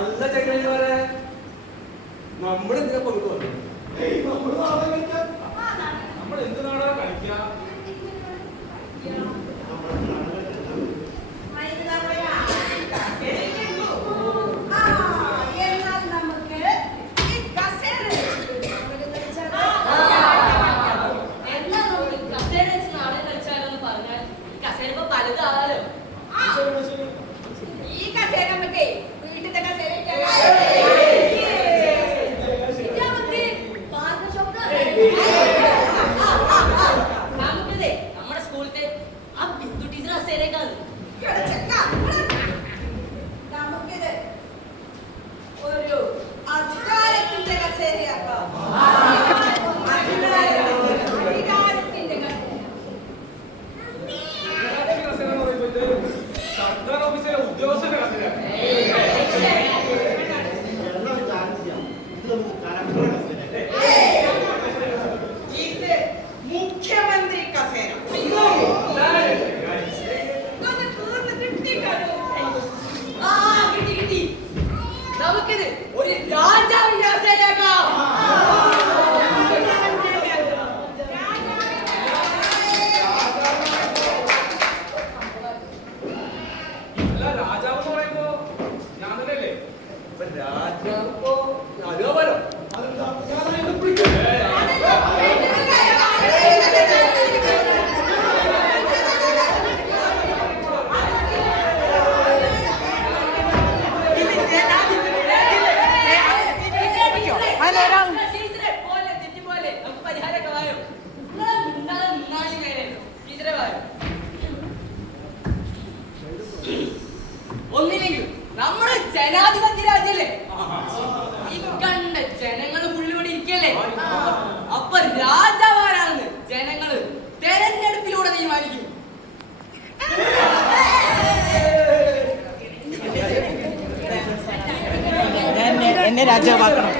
നല്ല ചങ്ങന്മാരെ നമ്മളെന്തിനാ പങ്കു വന്നു? നമ്മൾ എന്ത് നാടാ കളിക്കുക? ഒന്നില്ലെങ്കിൽ നമ്മുടെ ജനാധിപത്യ രാജ്യല്ലേ, ഈ കണ്ട ജനങ്ങൾ ഫുള്ള് ഇവിടെ ഇരിക്കല്ലേ. അപ്പൊ രാജാവാരാണെന്ന് ജനങ്ങള് തെരഞ്ഞെടുപ്പിലൂടെ തീരുമാനിക്കും. എന്നെ രാജാവാക്കണം.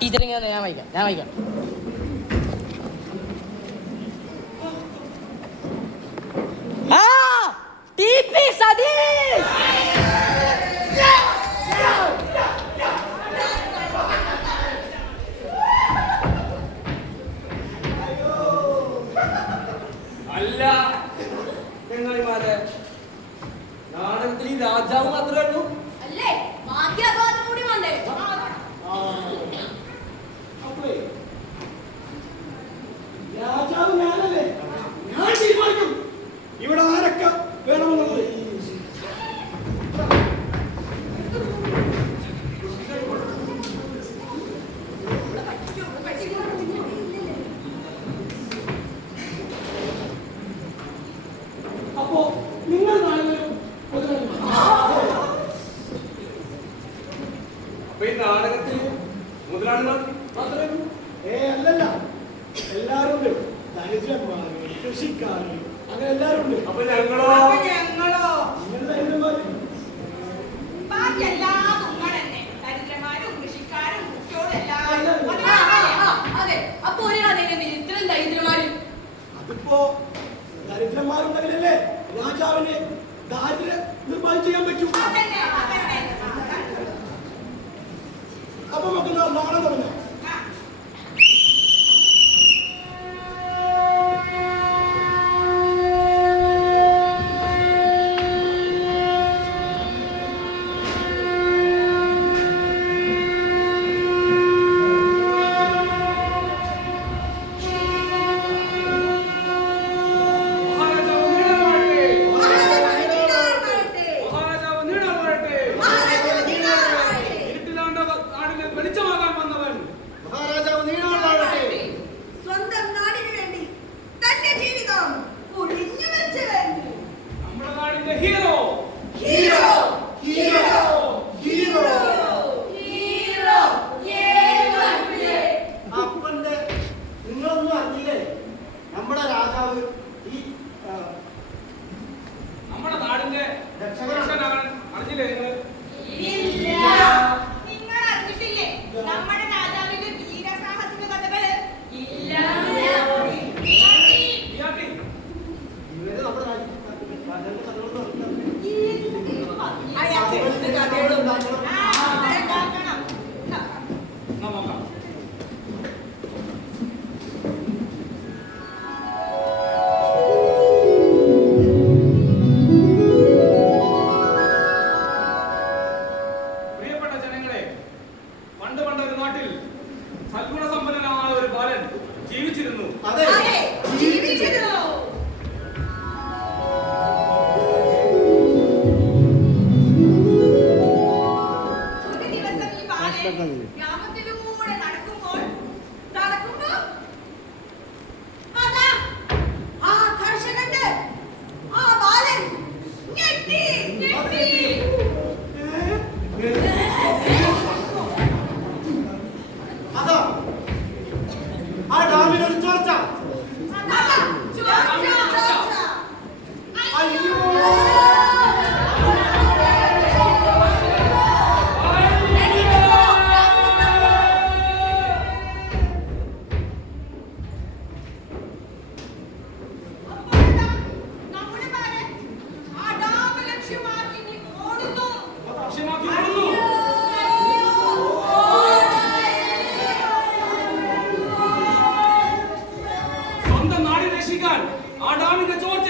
ടീച്ചർ ഞാൻ വായിക്കാം. അല്ല ചങ്ങായിമാരെ, നാടകത്തിൽ ഈ രാജാവ് മാത്രമേ ഉള്ളൂ അല്ലേ? ബാക്കി അതൊന്നും കൂടി വന്നേ. രാജാവ് ഞാനല്ലേ, ഞാൻ തീരുമാനിക്കും ഇവിടെ ആരൊക്കെ വേണമെന്നുള്ളത്. അപ്പോ നിങ്ങൾ അപ്പൊ ഈ നാടകത്തിൽ മുതലാളിമാർ മാത്രമേ ഉള്ളൂ? അല്ലല്ല, എല്ലാരും ഉണ്ട്. ദരിദ്രന്മാര്, കൃഷിക്കാര്, അങ്ങനെ എല്ലാരും ഉണ്ട്. അപ്പൊ ഞങ്ങളോ? നിങ്ങൾ ദരിദ്രന്മാര്. ബാക്കി എല്ലാം ഉമ്മടന്നെ. ദരിദ്രന്മാരും കൃഷിക്കാരും കുട്ടികളും എല്ലാം. അതെ, അപ്പൊ ഒരാളെ ഇത്രയും ദരിദ്രന്മാര്. അതിപ്പോ ദരിദ്രന്മാരുണ്ടെങ്കിലല്ലേ രാജാവിന് ദാരിദ്ര്യം നിർമ്മാണം ചെയ്യാൻ പറ്റൂ. അപ്പൊ നമുക്ക് നാളെ തുടങ്ങാം. മഹാരാജാവ്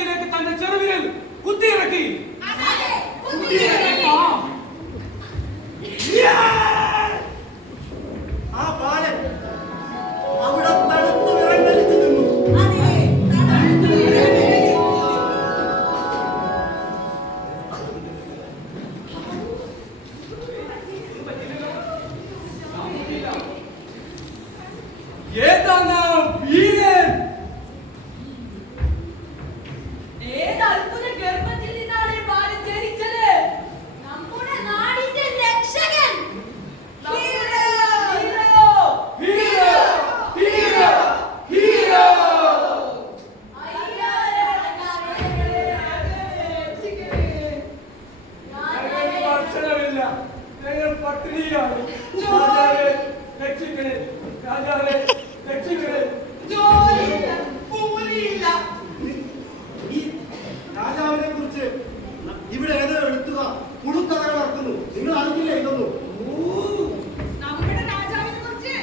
ഭാഷയിലേക്ക് തന്റെ ചെറുവിരൽ കുത്തിയിറക്കി. അതെ, ആ. ആ ബാലൻ അവിടെ തണുത്ത് വിറങ്ങലിച്ചു നിന്നു. ഏതാണ് വീരൻ? ഏത് അത്ഭുത ഗർഭത്തിൽ നിന്നാണ് ഈ ബാലൻ ജനിച്ചത്? നമ്മുടെ നാടിന്റെ രക്ഷകൻ ഹീറോ! Hero hero hero. ഞങ്ങൾക്ക് ഭക്ഷണമില്ല, ഞങ്ങൾ പട്ടിണിയാണ്. രാജാവേ രക്ഷിക്കണേ, രാജാവേ രക്ഷിക്കണേ. ജോലിയില്ല, കൂലിയില്ല. ഈ രാജാവിനെ കുറിച്ച് ഇവിടെ ഏതോ എഴുത്തുകാർ പുഴുക്കഥകൾ നടത്തുന്നു. നിങ്ങൾ അറിഞ്ഞില്ല ഇതൊന്നും? നമ്മുടെ രാജാവിനെ കുറിച്ച്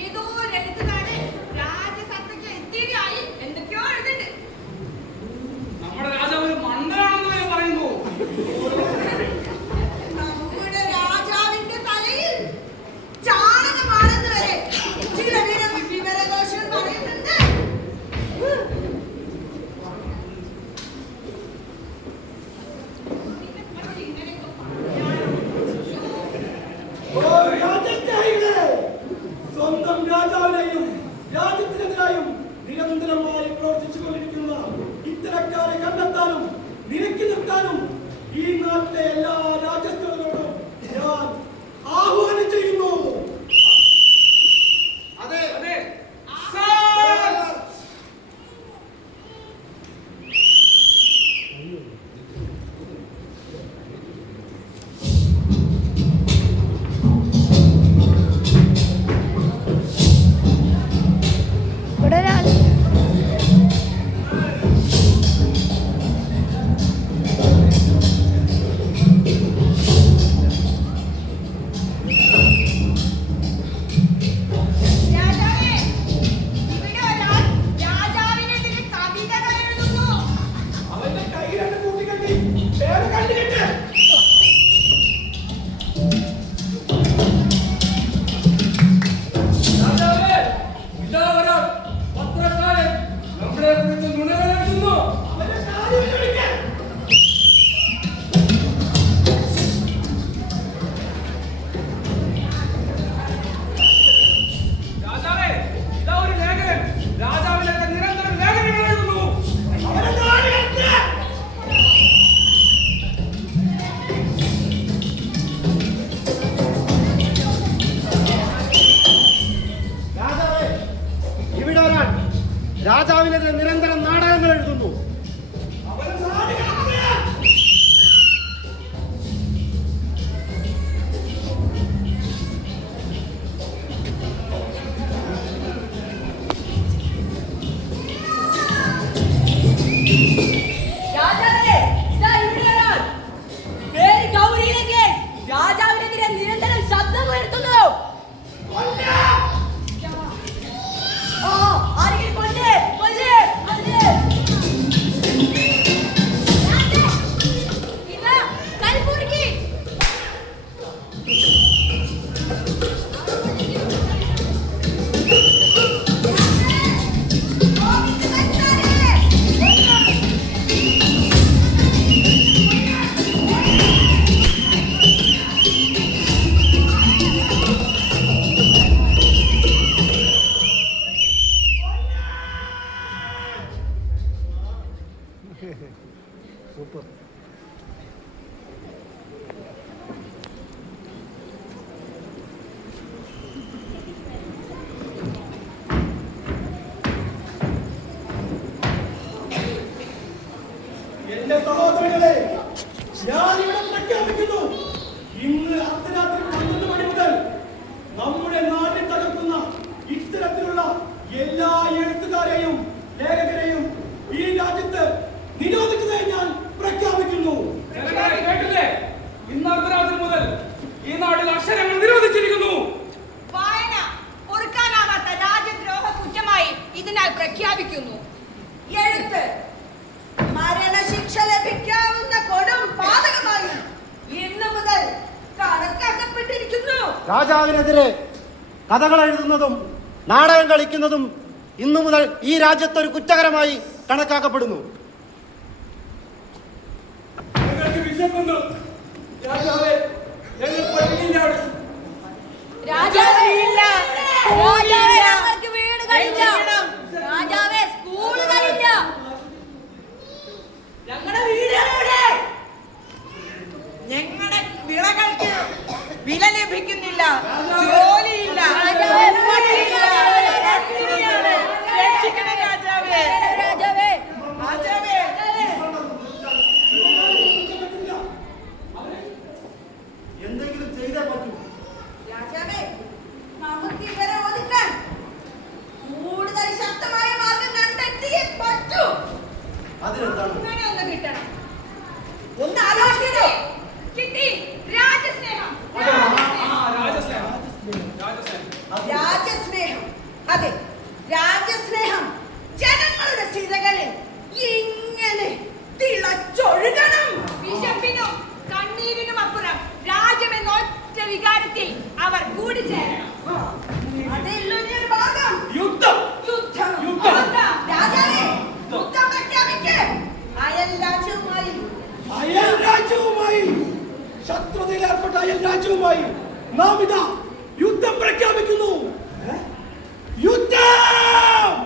ഏതോ ഒരു എഴുത്തുകാരൻ രാജസത്തയ്ക്ക് എത്തിയതായി എന്തൊക്കെയോ എഴുതുന്നുണ്ട്. നമ്മുടെ രാജാവ് ഒരു മണ്ടനാണെന്ന് ഞാൻ പറയുന്നു. നമ്മുടെ രാജാവിന്റെ തലയിൽ ചാണകമാണെന്ന് വരെ ചില വിവരദോഷം പറയുന്നുണ്ട്. ഓ രാജസ്നേഹികളെ, സ്വന്തം രാജാവിനെയും രാജ്യത്തിനെതിരായും നിരന്തരമായി പ്രവർത്തിച്ചുകൊണ്ടിരിക്കുന്ന ഇത്തരക്കാരെ കണ്ടെത്താനും നിരക്കി നിർത്താനും ഈ നാട്ടിലെ എല്ലാ രാജ്യസ്ഥരോടും ഞാൻ ആഹ്വാനം ചെയ്യുന്നു. അതെ സാർ. രാജാവേ, ഇവിടെ ഒരാൾ രാജാവിനെതിരെ കവിതകൾ എഴുതുന്നു. അവന്റെ കൈ രണ്ട് കൂട്ടിക്കെട്ടി വേറെ കണ്ടുകെട്ട്. രാജാവേ, ഇതാ ഒരാൾ പത്രക്കാരൻ നമ്മളെ കുറിച്ച് നുണകൾ എഴുതുന്നു. അവന്റെ കാര്യം വിളിക്കാൻ. രാജാവേ, ഇതാ ഒരു ലേഖകൻ രാജാവിലേക്ക് നിരന്തരം ലേഖനങ്ങൾ എഴുതുന്നു. അവനെ നാട് കടത്ത്. രാജാവേ, ഇവിടെ ഒരാൾ രാജാവിനെതിരെ നിരന്തരം നാടകങ്ങൾ എഴുതുന്നു. അവനെ നാട് കടത്ത്. രാജാവേ, ഇതാ ഇവിടെ ഒരാൾ. പേര് ഗൗരിയിലേക്ക് രാജാവിനെതിരെ നിരന്തരം ശബ്ദം ഉയർത്തുന്നു. ആ, ആരെങ്കിലും കൊല്ലേ, കൊല്ലേ, കൊല്ലേ. ഇതാ കൽബുർഗി. എന്റെ സഹോദരങ്ങളെ, ഞാനിവിടെ പ്രഖ്യാപിക്കുന്നു, ഇന്ന് അർദ്ധരാത്രി 12 മണി മുതൽ നമ്മുടെ നാട്ടിൽ തകർക്കുന്ന ഇത്തരത്തിലുള്ള എല്ലാ എഴുത്തുകാരെയും ലേഖകരെയും ഈ രാജ്യത്ത് നിരോധിച്ചതായി ഞാൻ പ്രഖ്യാപിക്കുന്നു. ജനങ്ങളെ കേട്ടില്ലേ? ഇന്ന് അർദ്ധരാത്രി മുതൽ ഈ നാട്ടിൽ അക്ഷരങ്ങൾ നിരോധിച്ചിരിക്കുന്നു. വായന പൊറുക്കാനാവാത്ത രാജ്യദ്രോഹ കുറ്റമായി ഇതിനാൽ പ്രഖ്യാപിക്കുന്നു. എഴുത്ത് രാജാവിനെതിരെ കഥകൾ എഴുതുന്നതും നാടകം കളിക്കുന്നതും ഇന്നു മുതൽ ഈ രാജ്യത്തൊരു കുറ്റകരമായി കണക്കാക്കപ്പെടുന്നു. ഞങ്ങൾക്ക് വിശക്കുന്നു രാജാവേ, ഞങ്ങൾ പട്ടിണിയിലാണ്. രാജാവേ ഇല്ല. രാജാവേ ഞങ്ങൾക്ക് വീടുകളില്ല. രാജാവേ സ്കൂളുകളില്ല. ഞങ്ങളുടെ വീടുകളുടെ ഞങ്ങളുടെ വിളകൾക്ക് വില ലഭിക്കുന്നില്ല, ജോലിയില്ല, രക്ഷിക്കണം രാജാവേ. രാജാവേ രാജാവേ എന്തെങ്കിലും ചെയ്തേ പറ്റൂ. രാജാവേ നമുക്ക് ഇവരെ ഒതുക്കാൻ കൂടുതൽ ശക്തമായ മാർഗം കണ്ടെത്തിയേ പറ്റൂ. അതിനെന്താണ്? അങ്ങനെ ഒന്ന് കിട്ടണം. ഒന്ന് ആലോചിക്കണോ? കിട്ടി. രാജസ്നേഹം. രാജസ്നേഹം. അതെ, രാജസ്നേഹം ജനങ്ങളുടെ സിരകളിൽ ഇങ്ങനെ തിളച്ചൊഴുകണം. വിശപ്പിനും കണ്ണീരിനും അപ്പുറം രാജ്യമെന്ന ഒറ്റ വികാരത്തിൽ അവർ കൂടിച്ചേരണം. അതിലൊരു ഭാഗം യുദ്ധം. യുദ്ധം. യുദ്ധം. രാജാവേ യുദ്ധം പ്രഖ്യാപിക്ക്. അയൽ രാജ്യവുമായി അയൽ രാജ്യവുമായി, ശത്രുതയിൽ ഏർപ്പെട്ട അയൽ രാജ്യവുമായി നാം ഇതാ യുദ്ധം പ്രഖ്യാപിക്കുന്നു. യുദ്ധം!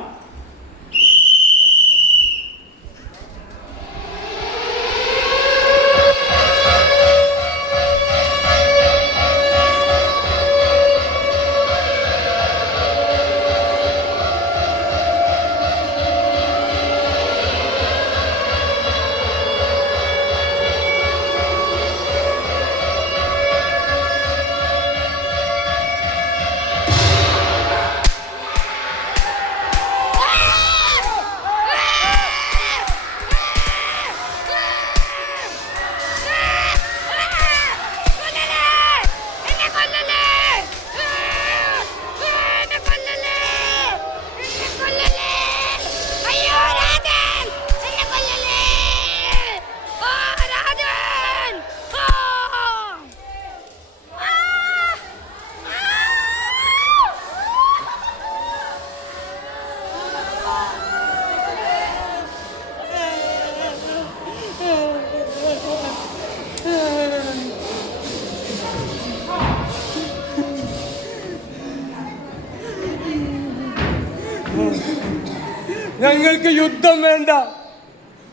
ഞങ്ങൾക്ക് യുദ്ധം വേണ്ട,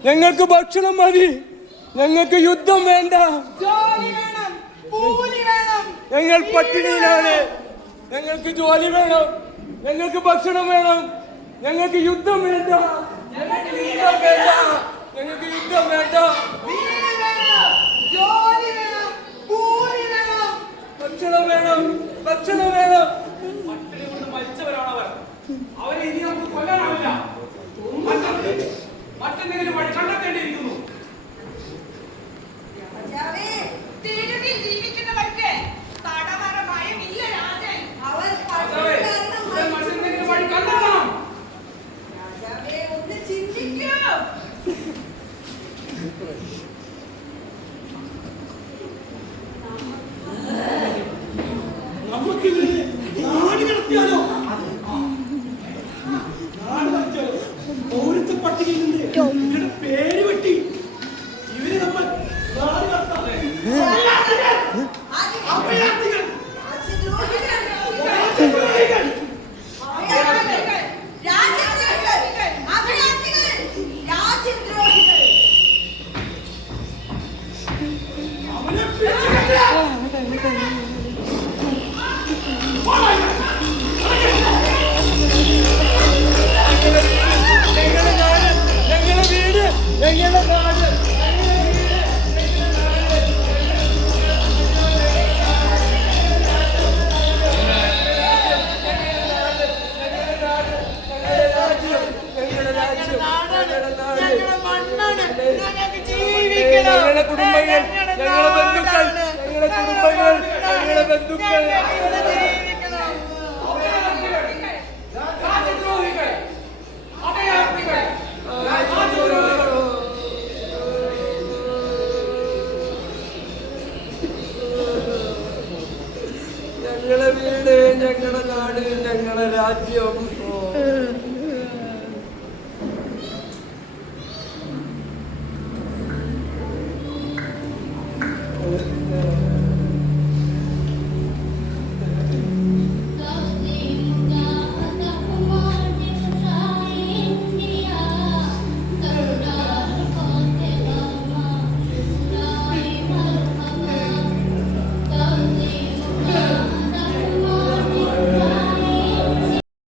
ഞങ്ങൾക്ക് ഭക്ഷണം മതി. ഞങ്ങൾക്ക് യുദ്ധം വേണ്ട. ജോലി വേണം, കൂലി വേണം. ഞങ്ങൾ പട്ടിണിയിലാണ്. ഞങ്ങൾക്ക് ജോലി വേണം, ഞങ്ങൾക്ക് ഭക്ഷണം വേണം. ഞങ്ങൾക്ക് യുദ്ധം വേണ്ട. ഞങ്ങൾക്ക് യുദ്ധം വേണ്ട. ഞങ്ങൾക്ക് യുദ്ധം വേണ്ട. വീട് വേണം, ജോലി വേണം, കൂലി വേണം. ഭക്ഷണം വേണം, ഭക്ഷണം വേണം. പട്ടിണി കൊണ്ട് മരിച്ചവരാണവർ. അവരെ ഇനി നമുക്ക് കൊല്ലാനാവില്ല. മറ്റെന്തെങ്കിലും വഴി കണ്ടെത്തേണ്ടിയിരിക്കുന്നു. രാജാവേ തെരുവിൽ ജീവിക്കുന്നവർക്ക് തടവറ ഭയമില്ല രാജൻ. അവർ മറ്റെന്തെങ്കിലും വഴി കണ്ടെത്തണം. രാജാവേ ഒന്ന് ചിന്തിക്കൂ. നമുക്ക് ഇവരെ നാട് കടത്തിയാലോ? നാട് കടത്തിയാലോ? പൗരത്വ പട്ടികയിൽ നിന്ന് ഇവരുടെ പേര് വെട്ടി ഇവരെ നമ്മൾ നാട് കടത്താം. അഭയാർത്ഥികൾ, രാജ്യദ്രോഹികൾ. രാജ്യദ്രോഹികൾ, രാജ്യദ്രോഹികൾ. അഭയാർത്ഥികൾ. രാജ്യദ്രോഹികൾ. അവരെ പിടിച്ചുകെട്ടാം. ഞങ്ങളുടെ നാട്, ഞങ്ങളുടെ വീട്, ഞങ്ങളുടെ നാട്